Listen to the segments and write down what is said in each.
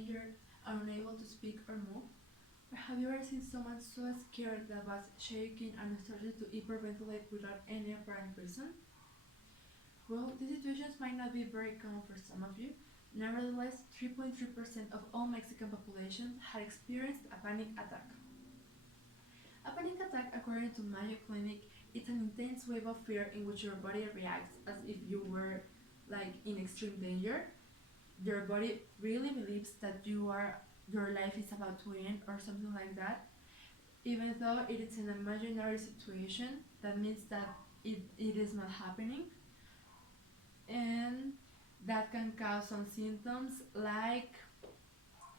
danger, unable to speak or move? Or have you ever seen someone so scared that was shaking and started to hyperventilate without any apparent reason? Well, these situations might not be very common for some of you. Nevertheless, 3.3% of all Mexican population had experienced a panic attack. A panic attack, according to Mayo Clinic, is an intense wave of fear in which your body reacts as if you were in extreme danger. Your body really believes that your life is about to end or something like that. Even though it is an imaginary situation, that means that it is not happening. And that can cause some symptoms like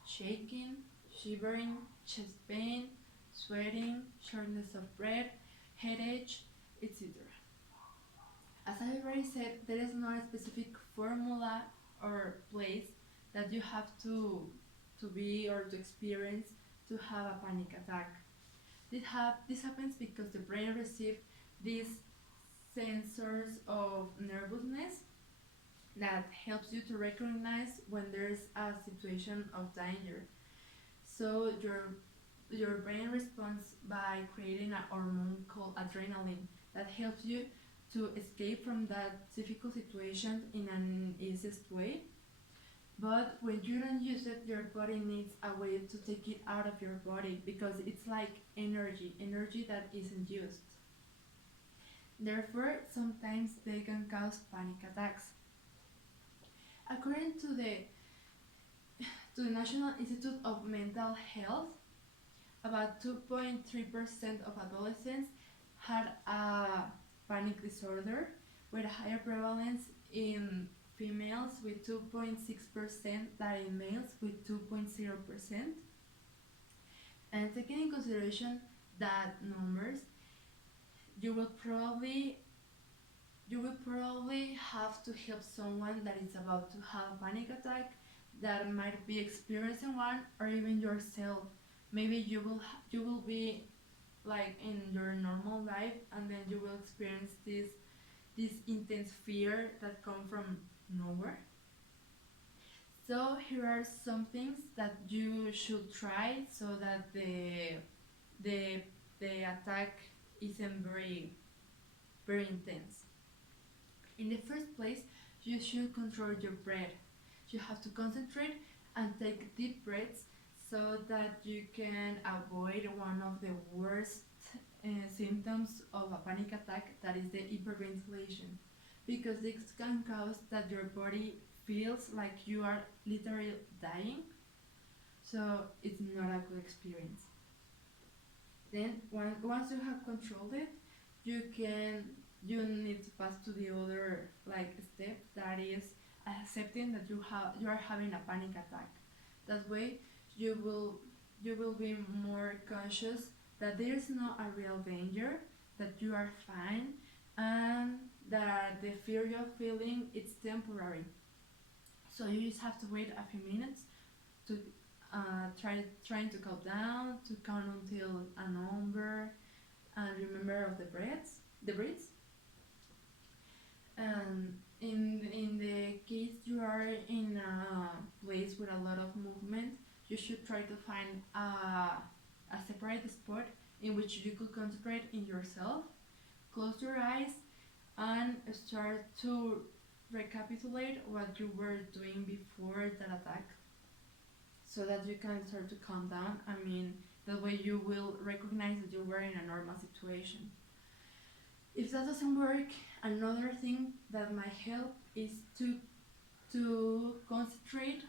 shaking, shivering, chest pain, sweating, shortness of breath, headache, etc. As I already said, there is not a specific formula or place that you have to be or to experience to have a panic attack. This happens because the brain receives these sensors of nervousness that helps you to recognize when there's a situation of danger. So your brain responds by creating a hormone called adrenaline that helps you to escape from that difficult situation in an easiest way. But when you don't use it, your body needs a way to take it out of your body because it's like energy that isn't used. Therefore, sometimes they can cause panic attacks. According to the National Institute of Mental Health, about 2.3% of adolescents had a panic disorder, with a higher prevalence in females with 2.6% than in males with 2.0%. And taking in consideration that numbers, you will probably have to help someone that is about to have a panic attack, that might be experiencing one, or even yourself. Maybe you will be in your normal life, and then you will experience this intense fear that come from nowhere. So here are some things that you should try so that the attack isn't very intense. In the first place, you should control your breath. You have to concentrate and take deep breaths so that you can avoid one of the worst symptoms of a panic attack, that is the hyperventilation, because this can cause that your body feels like you are literally dying, so it's not a good experience. Then once you have controlled it, you need to pass to the other step, that is accepting that you are having a panic attack. That way you will be more conscious that there is not a real danger, that you are fine, and that the fear you're feeling it's temporary. So you just have to wait a few minutes to trying to calm down, to count until a number, and remember of the breaths. And in the case you are in a place with a lot of movement, you should try to find a separate spot in which you could concentrate in yourself, close your eyes, and start to recapitulate what you were doing before that attack, so that you can start to calm down. That way you will recognize that you were in a normal situation. If that doesn't work, another thing that might help is to concentrate,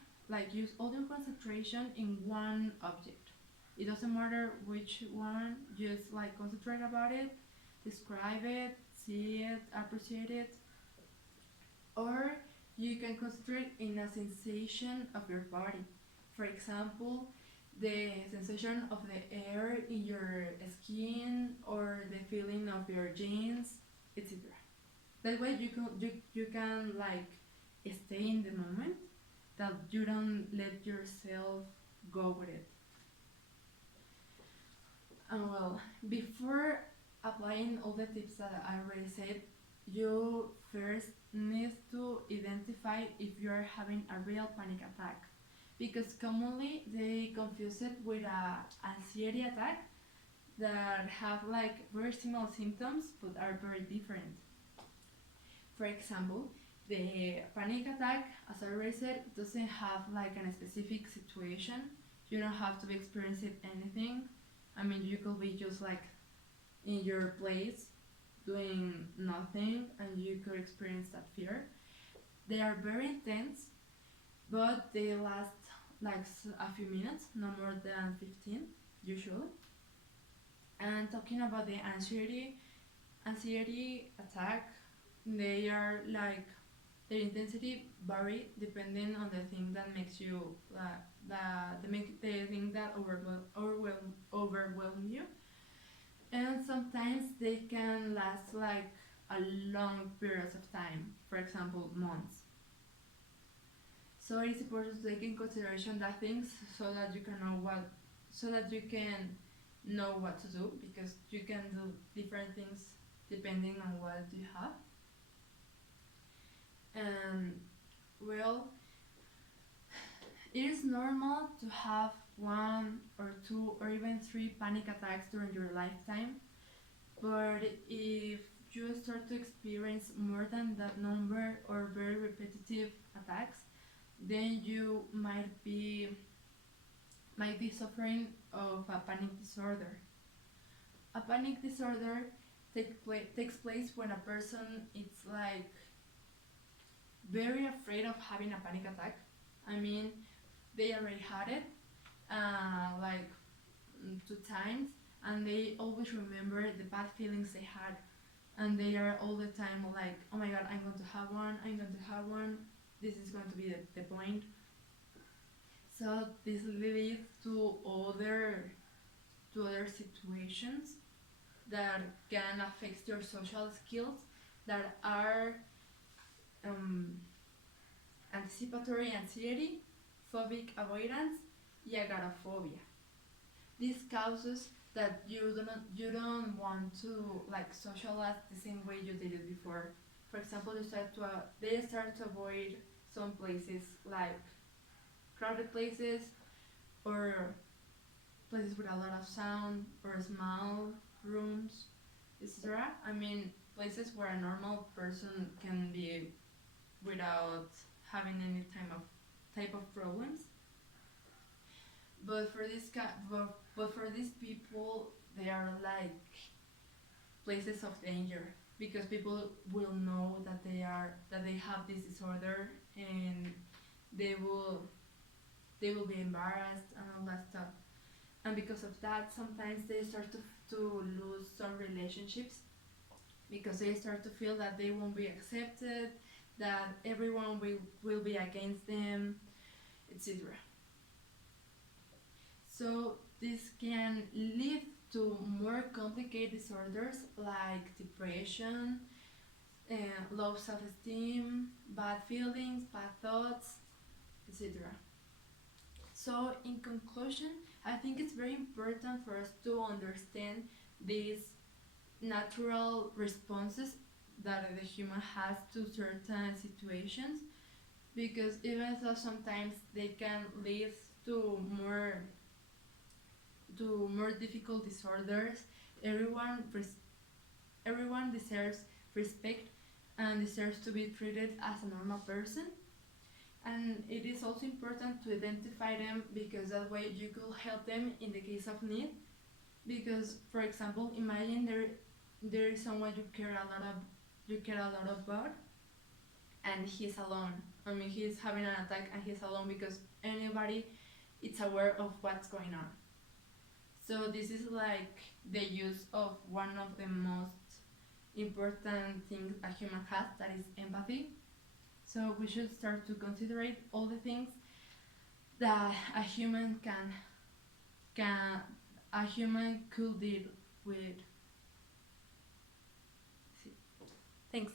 use all your concentration in one object. It doesn't matter which one, just concentrate about it, describe it, see it, appreciate it. Or you can concentrate in a sensation of your body. For example, the sensation of the air in your skin, or the feeling of your jeans, etc. That way you can stay in the moment, that you don't let yourself go with it. Well, before applying all the tips that I already said, you first need to identify if you are having a real panic attack, because commonly they confuse it with a anxiety attack that have like very similar symptoms but are very different. For example, the panic attack, as I already said, doesn't have like a specific situation. You don't have to be experiencing anything. I mean, you could be just like in your place doing nothing and you could experience that fear. They are very intense, but they last like a few minutes, no more than 15 usually. And talking about the anxiety attack, they are like their intensity vary depending on the thing that makes you the thing that overwhelm you, and sometimes they can last like a long periods of time, for example months. So it is important to take in consideration that things so that you can know what so that you can know what to do, because you can do different things depending on what you have. And well, it is normal to have one or two or even three panic attacks during your lifetime, but if you start to experience more than that number or very repetitive attacks, then you might be suffering of a panic disorder. A panic disorder takes place when a person is like very afraid of having a panic attack. I mean, they already had it, like 2 times, and they always remember the bad feelings they had, and they are all the time like, oh my god, I'm going to have one, I'm going to have one, this is going to be the point. So this leads to other situations that can affect your social skills, that are um, anticipatory anxiety, phobic avoidance, y agoraphobia. This causes that you don't want to like socialize the same way you did it before. For example, they start to avoid some places like crowded places, or places with a lot of sound, or small rooms, etc. I mean, places where a normal person can be without having any type of problems. But for but for these people, they are like places of danger, because people will know that they have this disorder, and they will they will be embarrassed and all that stuff. And because of that, sometimes they start to lose some relationships, because they start to feel that they won't be accepted, that everyone will be against them, etc. So this can lead to more complicated disorders like depression, low self-esteem, bad feelings, bad thoughts, etc. So in conclusion, I think it's very important for us to understand these natural responses that the human has to certain situations, because even though sometimes they can lead to more difficult disorders, everyone everyone deserves respect and deserves to be treated as a normal person. And it is also important to identify them, because that way you could help them in the case of need. Because, for example, imagine there is someone you care a lot about, and he's alone. I mean, he's having an attack and he's alone, because anybody is aware of what's going on. So this is like the use of one of the most important things a human has, that is empathy. So we should start to consider all the things that can a human could deal with. Thanks.